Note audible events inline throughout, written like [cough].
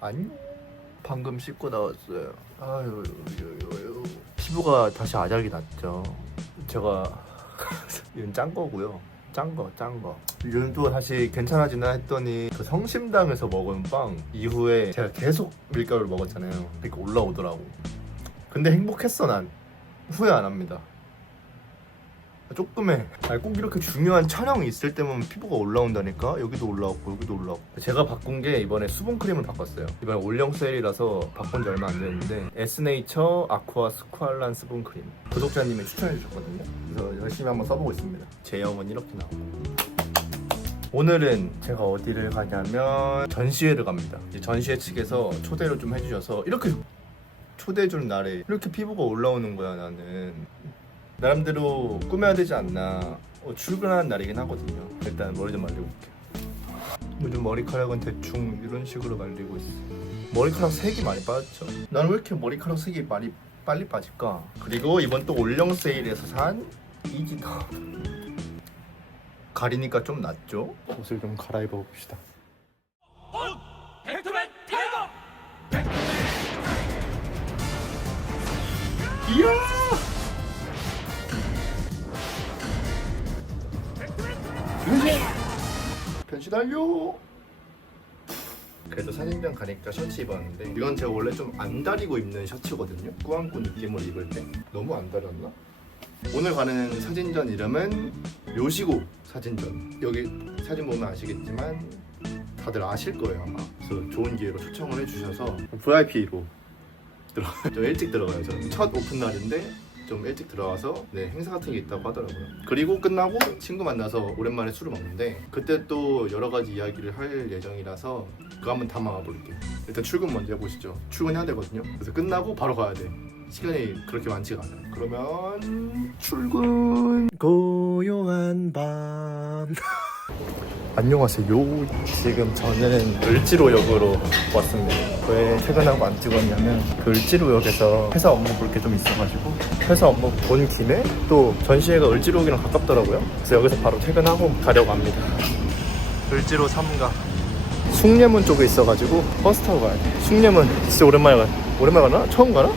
안녕. 방금 씻고 나왔어요. 아유, 요요요. 피부가 다시 아작이 났죠. 제가 [laughs] 이건 짠 거고요. 짠 거, 짠 거. 이름도 다시 괜찮아지나 했더니 그 성심당에서 먹은 빵 이후에 제가 계속 밀가루를 먹었잖아요. 그러니까 올라오더라고. 근데 행복했어 난. 후회 안 합니다. 아니, 꼭 이렇게 중요한 촬영이 있을 때만 피부가 올라온다니까. 여기도 올라왔고 여기도 올라왔고. 제가 바꾼 게 이번에 수분 크림을 바꿨어요. 이번에 올영 세일이라서 바꾼 지 얼마 안 됐는데 에스네이처 아쿠아 스쿠알란 수분 크림. 구독자님이 추천해 주셨거든요. 그래서 열심히 한번 써보고 있습니다. 제형은 이렇게 나오고. 오늘은 제가 어디를 가냐면 전시회를 갑니다. 전시회 측에서 초대를 좀 해주셔서 이렇게 초대해주는 날에 이렇게 피부가 올라오는 거야 나는. 나름대로 꾸며야 되지 않나. 어, 출근하는 날이긴 하거든요. 일단 머리 좀 말리고 올게요. 요즘 머리카락은 대충 이런 식으로 말리고 있어 머리카락 색이 많이 빠졌죠? 나는 왜 이렇게 머리카락 색이 많이 빨리 빠질까? 그리고 이번 또 올영 세일에서 산 이지더 가리니까 좀 낫죠? 옷을 좀 갈아입어 봅시다. 타이거! 이야 변신 완료 그래도 사진전 가니까 셔츠 입었는데 이건 제가 원래 좀 안 다리고 입는 셔츠거든요. 꾸안꾸 느낌으로 입을 때. 너무 안 다렸나? 오늘 가는 사진전 이름은 요시고 사진전. 여기 사진 보면 아시겠지만 다들 아실 거예요 아마. 그래서 좋은 기회로 초청을 해주셔서 VIP로 들어 [laughs] 좀 일찍 들어가요 저는. 첫 오픈 날인데 좀 일찍 들어와서 네, 행사 같은 게 있다고 하더라고요. 그리고 끝나고 친구 만나서 오랜만에 술을 먹는데 그때 또 여러 가지 이야기를 할 예정이라서 그거 한번 담아와 볼게요. 일단 출근 먼저 해보시죠. 출근해야 되거든요. 그래서 끝나고 바로 가야 돼. 시간이 그렇게 많지가 않아요. 그러면 출근 고요한 밤 [laughs] 안녕하세요. 지금 저는 을지로역으로 왔습니다. 왜 퇴근하고 안 찍었냐면 그 을지로역에서 회사 업무 볼 게 좀 있어가지고 회사 업무 본 김에 또 전시회가 을지로역이랑 가깝더라고요. 그래서 여기서 바로 퇴근하고 가려고 합니다. 을지로 3가 숭례문 쪽에 있어가지고 버스 타고 가야 돼. 숭례문 진짜 오랜만에 가. 오랜만에 가나? 처음 가나?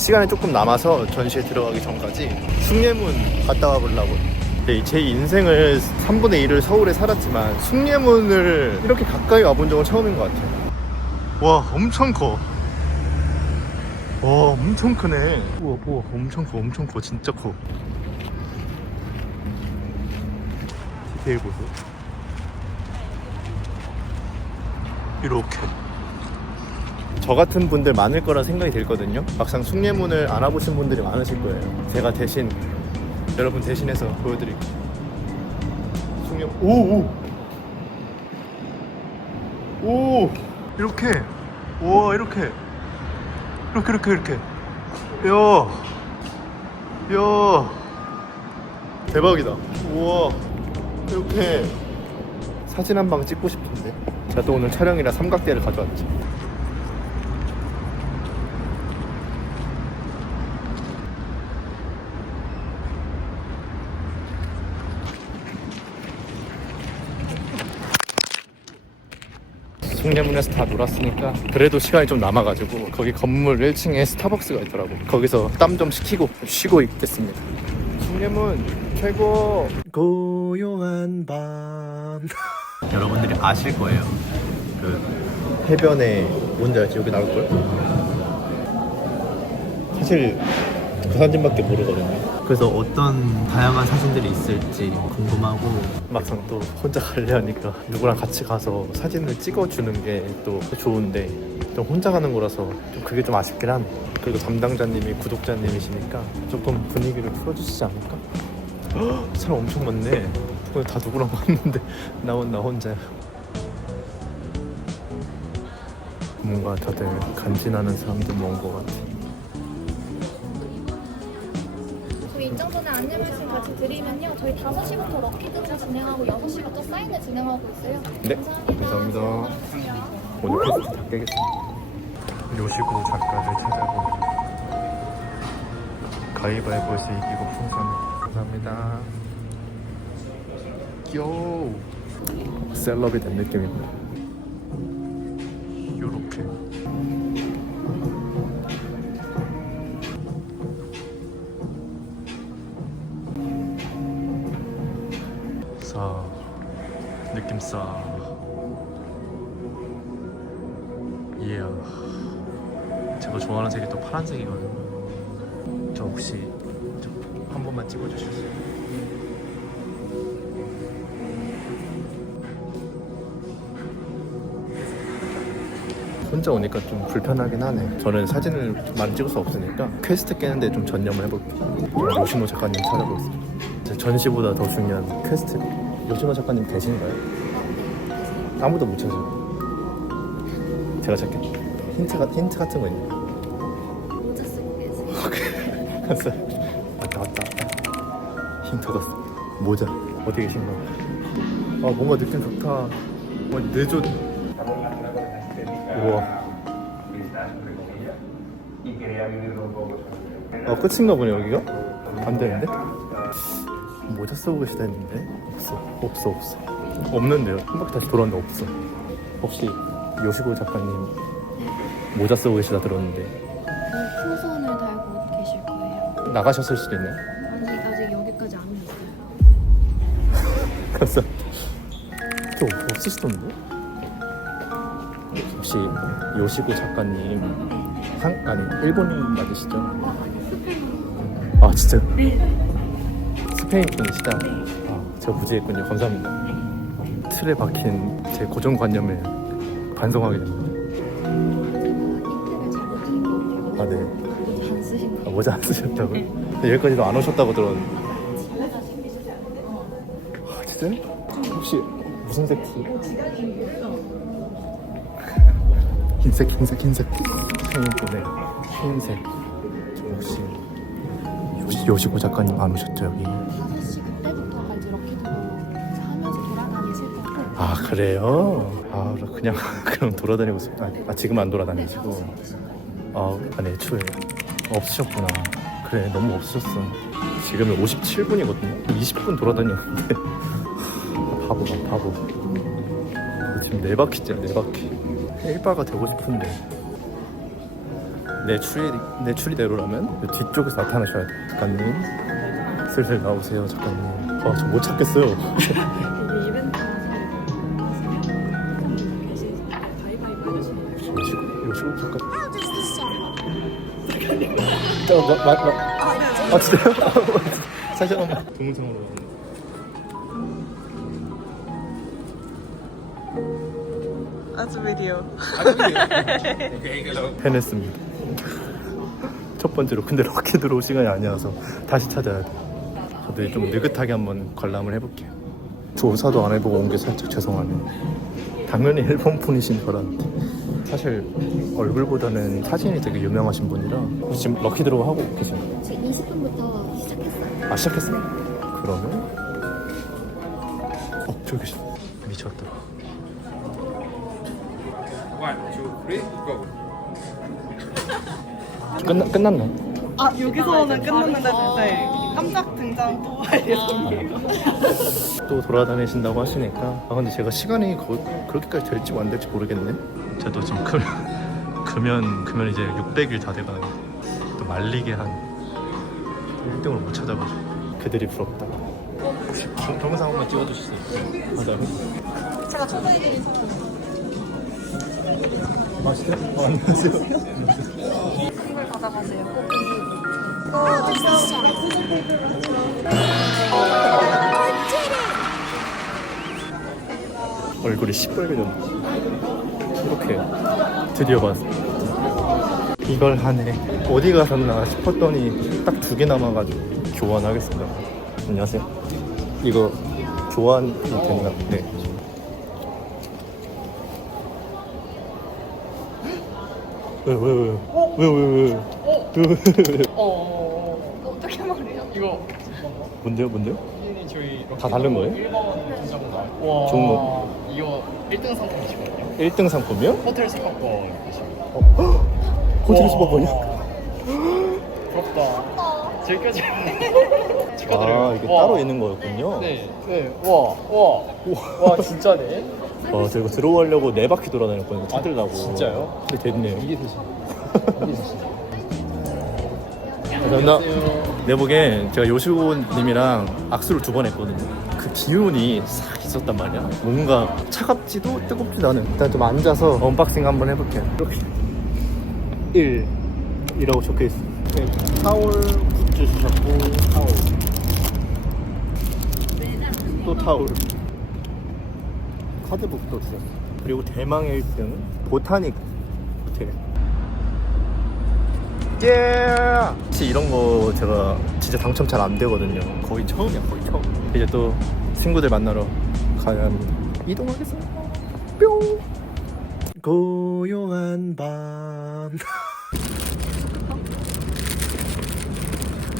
시간이 조금 남아서 전시에 들어가기 전까지 숭례문 갔다 와 보려고. 네, 제 인생을 3분의 1을 서울에 살았지만 숭례문을 이렇게 가까이 와본 적은 처음인 것 같아요. 와, 엄청 커. 와, 엄청 크네. 우와, 우와, 엄청 커, 엄청 커, 진짜 커. 디테일 보세요. 이렇게. 저 같은 분들 많을 거라 생각이 들거든요. 막상 숭례문을 알아보신 분들이 많으실 거예요. 제가 대신 여러분 대신해서 보여드릴게요. 숭례문 오 오. 오 이렇게 와 이렇게 이렇게 이렇게 이렇게 야. 야. 대박이다. 우와. 이렇게 사진 한 방 찍고 싶은데. 제가 또 오늘 촬영이라 삼각대를 가져왔지. 숭례문에서 다 놀았으니까 그래도 시간이 좀 남아가지고 거기 건물 1층에 스타벅스가 있더라고. 거기서 땀 좀 식히고 쉬고 있겠습니다. 숭례문 최고! 고요한 밤. [laughs] 여러분들이 아실 거예요. 그 해변에 뭔지 알지? 여기 나올걸? 사실 그 사진밖에 모르거든요 그래서 어떤 다양한 사진들이 있을지 궁금하고. 막상 또 혼자 가려니까 누구랑 같이 가서 사진을 찍어주는 게 또 좋은데 좀 혼자 가는 거라서 좀 그게 좀 아쉽긴 하네 그리고 담당자님이 구독자님이시니까 조금 분위기를 풀어주시지 않을까? 헉, [gasps] 사람 엄청 많네. 오늘 다 누구랑 왔는데 [laughs] 나, 혼- 나 혼자야. 뭔가 다들 간지나는 사람들 모은 것 같아 드리면요. 저희 5시부터 럭키 드로 진행하고 6시부터 사인을 진행하고 있어요. 네, 감사합니다. 오늘 코스 다 깨겠습니다. 요시고 작가를 찾아보는 가위바위보에서 이기고 풍선 감사합니다 요 셀럽이 된 느낌입니다 요렇게 느낌 싸 이야 제가 좋아하는 색이 또 파란색이거든요 저 혹시 저 한 번만 찍어주실 수 있어요? 혼자 오니까 좀 불편하긴 하네. 저는 사진을 많이 찍을 수 없으니까 퀘스트 깨는데 좀 전념을 해볼게요. 요시모 작가님 찾아보겠습니다. 제 전시보다 더 중요한 퀘스트. 요시모 작가님 계신가요? 아무도 못 찾아요. 제가 찾게. 힌트, 가, 힌트 같은 거 있나요? 모자 쓰고 계세요. 갔어요. 왔다 왔다 왔다. 힌트 얻었어. 모자 어디 계신가? 아 뭔가 느낌 좋다. 와 내조. 우와. 아 끝인가 보네 여기가? 안 되는데? 모자 쓰고 계시다 했는데 없어 없어 없어 없는데요 한 바퀴 다시 돌아왔는데 없어 혹시 요시고 작가님 모자 쓰고 계시다 들었는데 그 풍선을 달고 계실 거예요. 나가셨을 수도 있나요? 아니 아직 여기까지 안 왔어요. 갔어. 또 없으시던데? 혹시 요시고 작가님 한 아니 일본인 맞으시죠? 어 아니 스페인. 아 진짜? 스페인 분이시다. 아, 제가 무지했군요. 감사합니다. 틀에 박힌 제 고정관념을 반성하게 됩니다. 아 네. 아, 거. 모자 안 쓰셨다고? 네, 여기까지도 안 오셨다고 들었는데. 아 진짜요? 혹시 무슨 색 티? 흰색 흰색 흰색 흰색 흰색 저 혹시 요시, 요시고 작가님 안 오셨죠 여기? 아 그래요? 아 그냥 [laughs] 그럼 돌아다니고 있습니다 아, 아, 지금 안 돌아다니시고. 아 아니 애초에 없으셨구나. 그래 너무 없으셨어. 지금은 57분이거든요. 20분 돌아다녔는데. 하, [laughs] 바보다 바보. 지금 네 바퀴째 네 바퀴. 일바가 되고 싶은데. 내 추리 내 추리대로라면 뒤쪽에서 나타나셔야 돼. 작가님. 슬슬 나오세요 작가님. 아저 못 찾겠어요 [laughs] 저, 마, 마, 마. 아 진짜요? 사실 한번 동영상으로 That's a video. 해냈습니다. 첫 번째로 근데 럭키 들어올 시간이 아니어서 다시 찾아야 돼. 저도 좀 느긋하게 한번 관람을 해볼게요. 조사도 안 해보고 온 게 살짝 죄송하네 당연히 일본 분이신 줄 알았는데 사실 얼굴보다는 사진이 되게 유명하신 분이라 지금 럭키 들어오 하고 계신가요? 지금 20분부터 시작했어요. 아 시작했어요? 그러면 어 저기 계시 미쳤다 One, two, three, go. 끝나, 끝났나요? 아 여기서는 끝났는데 네. 깜짝 등장 또할 예정이에요. 또 돌아다니신다고 하시니까 아 근데 제가 시간이 거, 그렇게까지 될지 안 될지 모르겠네 저도 지금 금, 금연 금연 이제 600일 다 돼가는데 또 말리게 한 1등을 못 찾아가지고 그들이 부럽다 동- 동영상 한번 찍어주실 수 있어요? 맞아요 제가 아 진짜요? 어, 안녕하세요 선물 받아가세요. 얼굴이 시뻘개졌네 행복해 드디어 봤어 이걸 하네 어디 가셨나 싶었더니 딱 두 개 남아가지고 교환하겠습니다 안녕하세요 이거 교환이 됐나? 네 왜왜왜왜왜왜 왜, 왜, 왜, 어, 어? 어떻게 말해요? 이거 뭔데요 뭔데요? 다 다른 거예요? 1번 네. 좋은 거 이거 1등 상품이죠 1등 상품이요? 호텔 숙박권 호텔 수박권이요? 부럽다 저기까지. 아 [laughs] 축하드려요. 이게 와. 따로 있는 거였군요. 네. 네. 와. 와. 와 진짜네. 어, 저 이거 들어가려고 네 바퀴 돌아다녔거든요. 찾으려고. 진짜요? 근데 됐네요. 이게 되시. 감사합니다. 내 보기엔 제가 요시고님이랑 악수를 두 번 했거든요. 그 기운이 싹 있었단 말이야. 뭔가 차갑지도 뜨겁지도 않은. 일단 좀 앉아서 언박싱 한번 해볼게요. 이렇게 1 이라고 적혀 있어. 네, 타올 굿즈 주셨고 타올. 또 타올. 카드북도 주셨어. 그리고 대망의 1등 보타닉 호텔. 예! 혹시 이런 거 제가 진짜 당첨 잘 안 되거든요. 거의 처음이야, 거의 처음. 이제 또 친구들 만나러 가야 합니다. 이동하겠습니다. 뿅! 고요한 밤.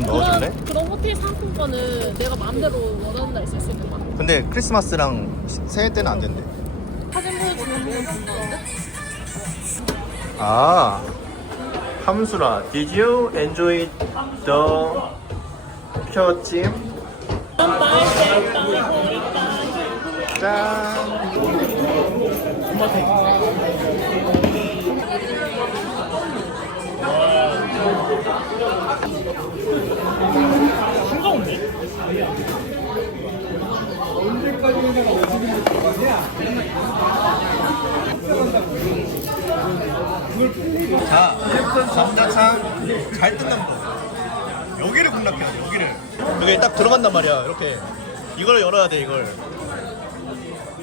넣어줄래? 그런 호텔 상품권은 내가 마음대로 원하는 날 쓸 수 있는 거야. 근데 크리스마스랑 새해 때는 안 된대. 사진 보여주는 부분 준다는데? 아, 함수라. Did you enjoy the pure 짠. 자, 감자탕 잘 뜯는 거. 여기를 공략해야 돼, 여기를. 여기 딱 들어간단 말이야, 이렇게. 이걸 열어야 돼, 이걸.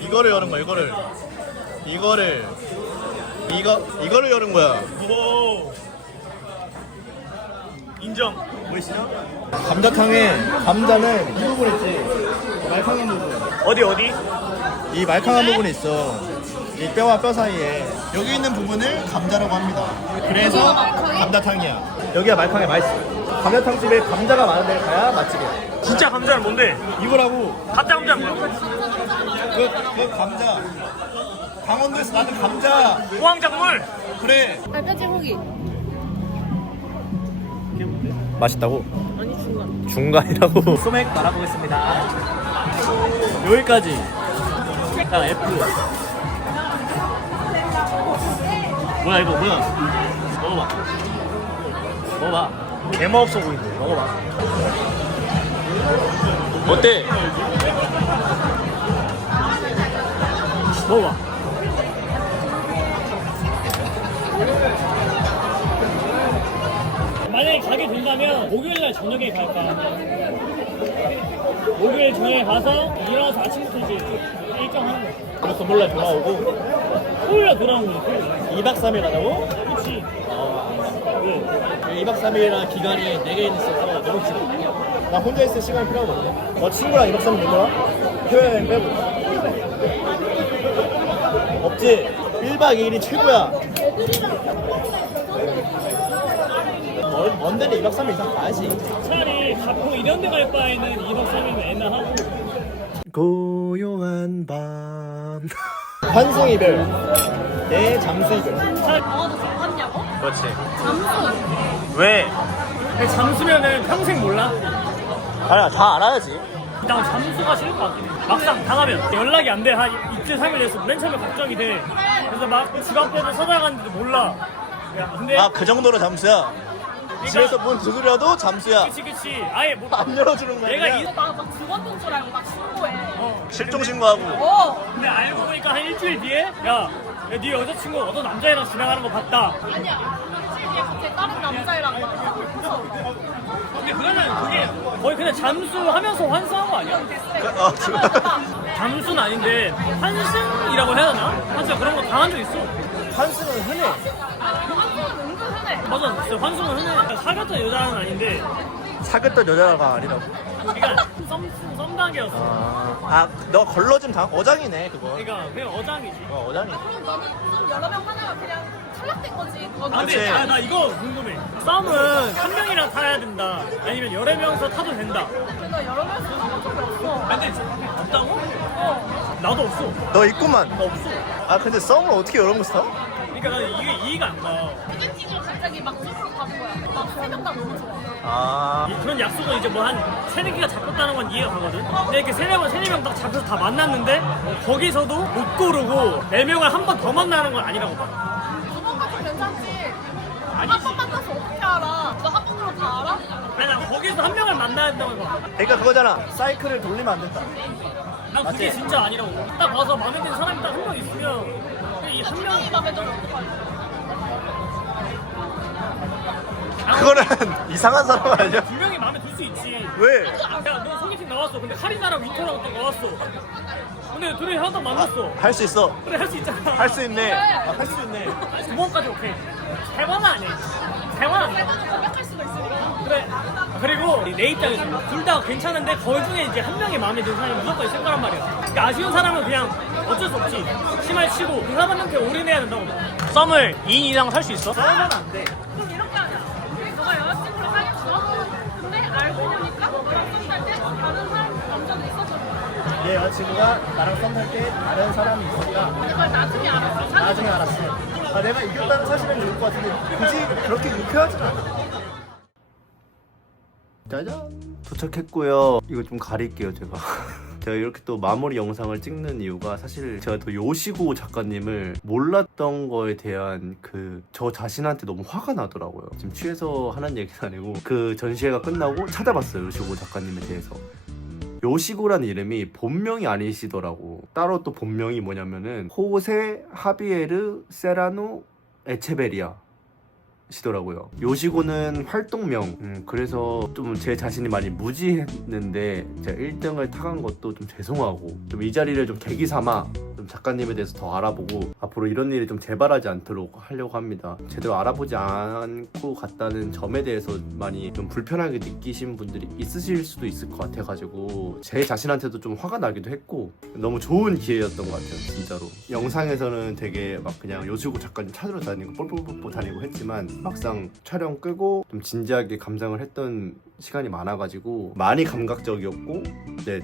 이거를 여는 거야, 이거를. 이거를. 이거, 이거를 여는 거야. 오. 인정. 보이시죠? 감자탕에 감자는 이 부분 있지. 말캉한 부분. 어디, 어디? 이 말캉한 부분이 있어. 이 뼈와 뼈 사이에 여기 있는 부분을 감자라고 합니다. 그래서 감자탕이야. 여기가 말캉이 맛있어. 감자탕 집에 감자가 많은 데 가야 맛집이야. 진짜 감자는 뭔데? 이거라고. 가짜 감자는 뭐야? 그, 그 감자. 강원도에서 나는 감자. 우황작물. 그래. 알까지 후기. 맛있다고? 아니 중간. 중간이라고. [laughs] 소맥 말아보겠습니다. 여기까지. 자, F. 뭐야 이거 뭐야? 먹어봐. 먹어봐. 개맛 없어 보이는데. 먹어봐. 어때? 먹어봐. 만약에 가게 된다면 목요일날 저녁에 갈까? 목요일 저녁에 가서 일어나서 아침부터 이제 일정 하는 거야. 그래서 몰래 돌아오고 토요일날 돌아오는 거야. 토요일. 2박 3일 가자고? 그렇지. 왜? 2박 3일이랑 기간이 4개 있어서 너무 길어. 나 혼자 있을 시간이 필요하거든. 너 친구랑 2박 3일 놀더라? 해외여행 빼고. 없지? 1박 2일이 최고야. 먼, 먼 데는 2박 3일 이상 가야지. 차라리 가포 이런 데 갈 바에는 2박 3일은 애나 하고 고요한 밤. [laughs] 환승 이별. 내 잠수 이별. 영화도 잠갔냐고? 그렇지. 잠수. 왜? 잠수면은 평생 몰라? 아니야, 다 알아야지. 난 잠수가 싫을 것 같긴 해. 막상 당하면 연락이 안 돼. 한 이틀, 3일 돼서 맨 처음에 걱정이 돼. 그래서 막 집 앞에서 찾아갔는데도 몰라. 야, 근데 아, 그 정도로 잠수야? 집에서 문 두드려도 잠수야. 그치 그치. 아예 뭐안 열어주는 거야. 내가 그냥. 이 막막 죽었던 줄 알고 막 신고해. 실종 신고하고. 어. 근데 알고 보니까 한 일주일 뒤에 야, 야, 네 여자친구 어떤 남자애랑 지나가는 거 봤다. 아니야. 일주일 뒤에 갑자기 다른 남자애랑 막. 근데 그거는 그게 거의 그냥 잠수하면서 환승한 거 아니야? 그, 어, 잠수는 아닌데 환승이라고 해야 되나? 환승 그런 거 당한 적 있어. 환승은 흔해. 은근 흔해. 맞아, 진짜 환승은 흔해. 사귀었던 여자는 아닌데, 사귀었던 여자가 아니라고. 그러니까 썸, 썸 단계였어. 아, 너 걸러진 당 어장이네, 그거. 그러니까 그냥 어장이지. 어, 어장이. 그럼 너는 좀 여러 명 하다가 그냥 탈락된 거지. 그건 아, 근데 그치. 아, 나 이거 궁금해. 썸은 한 명이랑 타야 된다. 아니면 여러 명이서 타도 된다. 근데 나 여러 명이서 타본 적이 없어. 아, 근데 없다고? 어. 나도 없어. 너 있구만. 나 없어. 아 근데 썸을 어떻게 여러 번 써? 그러니까 나는 이게 이해가 안 가. 소개팅을 갑자기 막 쭉쭉 가는 거야. 막세명다 너무 좋아. 아 이- 그런 약속은 이제 뭐 한 세네 개가 잡혔다는 건 이해가 가거든. 근데 이렇게 세네 번, 세네 명 딱 잡혀서 다 만났는데 거기서도 못 고르고 네 명을 한 번 더 만나는 건 아니라고 봐. 거기서 한 명을 만나야 된다고 봐. 그러니까 그거잖아. 사이클을 돌리면 안 된다. 난 그게 맞지? 진짜 아니라고 봐. 딱 봐서 마음에 드는 사람이 딱 한 명 있으면 이 한 명이 마음에 들어 어떡하지? 그거는 [laughs] 이상한 사람 아니야? 두 명이 마음에 들 수 있지. 왜? 야, 너 소개팅 나왔어. 근데 카리나랑 윈터랑 또 나왔어. 근데 둘이 하나 만났어. 할 수 있어. 그래 할 수 있잖아. 할 수 있네. 아, 할 수 있네. 두 번까지 오케이. 세 번은 아니야. 세 번은 아니야. 고백할 수도 있으니까. 그래. 그리고 내 입장에서 둘 다 괜찮은데 그 중에 이제 한 명이 마음에 드는 사람이 무조건 있을 거란 말이야. 그러니까 아쉬운 사람은 그냥 어쩔 수 없지. 심할 치고 그 사람한테 올인해야 된다고. 썸을 2인 이상 살 수 있어? 그러면 안 돼. 그럼 이렇게 하자. 너가 여자친구를 사귀었어. 근데 알고 보니까 너랑 썸탈때 다른 사람 남자도 있었잖아. 얘 여자친구가 나랑 썸탈 때 다른 사람이 있었다. 그걸 나중에 알았어. 나중에 알았어. 아, 내가 이겼다는 사실은 좋을 것 같은데 굳이 그렇게 유쾌하진 않아. 짜잔. 도착했고요. 이거 좀 가릴게요 제가. [laughs] 제가 이렇게 또 마무리 영상을 찍는 이유가 사실 제가 또 요시고 작가님을 몰랐던 거에 대한 그 저 자신한테 너무 화가 나더라고요. 지금 취해서 하는 얘기는 아니고 그 전시회가 끝나고 찾아봤어요 요시고 작가님에 대해서. 요시고라는 이름이 본명이 아니시더라고. 따로 또 본명이 뭐냐면은 호세 하비에르 세라노 에체베리아 시더라고요. 요시고는 활동명. 음, 그래서 좀 제 자신이 많이 무지했는데 제가 1등을 타간 것도 좀 죄송하고 좀 이 자리를 좀 계기 삼아 좀 작가님에 대해서 더 알아보고 앞으로 이런 일이 좀 재발하지 않도록 하려고 합니다. 제대로 알아보지 않고 갔다는 점에 대해서 많이 좀 불편하게 느끼신 분들이 있으실 수도 있을 것 같아가지고 제 자신한테도 좀 화가 나기도 했고 너무 좋은 기회였던 것 같아요 진짜로 영상에서는 되게 막 그냥 요시고 작가님 찾으러 다니고 뻘뻘뻘뻘 다니고 했지만 막상 촬영 끄고 좀 진지하게 감상을 했던 시간이 많아가지고 많이 감각적이었고 네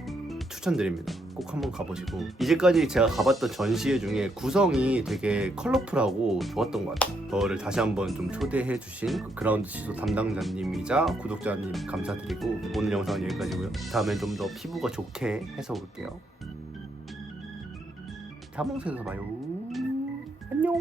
추천드립니다. 꼭 한번 가보시고. 이제까지 제가 가봤던 전시회 중에 구성이 되게 컬러풀하고 좋았던 것 같아요. 저를 다시 한번 좀 초대해 주신 그 그라운드 시소 담당자님이자 구독자님 감사드리고 오늘 영상은 여기까지고요. 다음엔 좀 더 피부가 좋게 해서 올게요. 다음 영상에서 봐요. 안녕